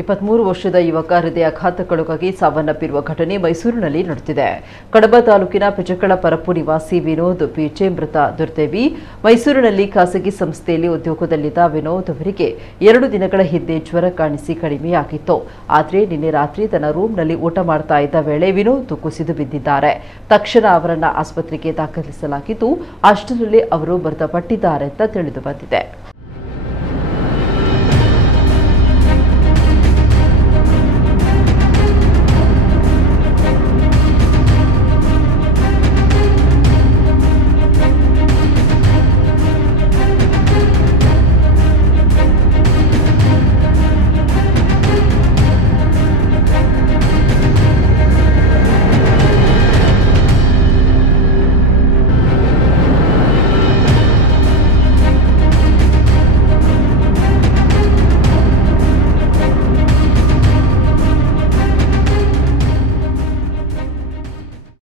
23 ವರ್ಷದ ಯುವಕ ಹೃದಯಾಘಾತಕ್ಕೊಳಗಾಗಿ ಸಾವನ್ನಪ್ಪಿರುವ ಘಟನೆ ಮೈಸೂರಿನಲ್ಲಿ ನಡೆದಿದೆ. ಕಡಬ ತಾಲೂಕಿನ ಪೆಜಕಳ ಪರಪ್ಪು ನಿವಾಸಿ ವಿನೋದ್ ಪಿಚೆ ಮೃತ ದುರ್ದೈವಿ. ಮೈಸೂರಿನಲ್ಲಿ ಖಾಸಗಿ ಸಂಸ್ಥೆಯಲ್ಲಿ ಉದ್ಯೋಗದಲ್ಲಿದ್ದ ವಿನೋದ್ ಅವರಿಗೆ 2 ದಿನಗಳ ಹಿಂದೆ ಜ್ವರ ಕಾಣಿಸಿ ಕಡಿಮೆಯಾಗಿತ್ತು. ಆದರೆ ನಿನ್ನೆ ರಾತ್ರಿ ತನ್ನ ರೂಮ್ನಲ್ಲಿ ಊಟ ಮಾಡ್ತಾ ಇದ್ದ ವೇಳೆ ವಿನೋದ್ ಕುಸಿದು ಬಿದ್ದಿದ್ದಾರೆ. ತಕ್ಷಣ ಅವರನ್ನು ಆಸ್ಪತ್ರೆಗೆ ದಾಖಲಿಸಲಾಗಿದ್ದು, ಅಷ್ಟರಲ್ಲಿ ಅವರು ಮೃತಪಟ್ಟಿದ್ದಾರೆ ಅಂತ ತಿಳಿದು ಬಂದಿದೆ.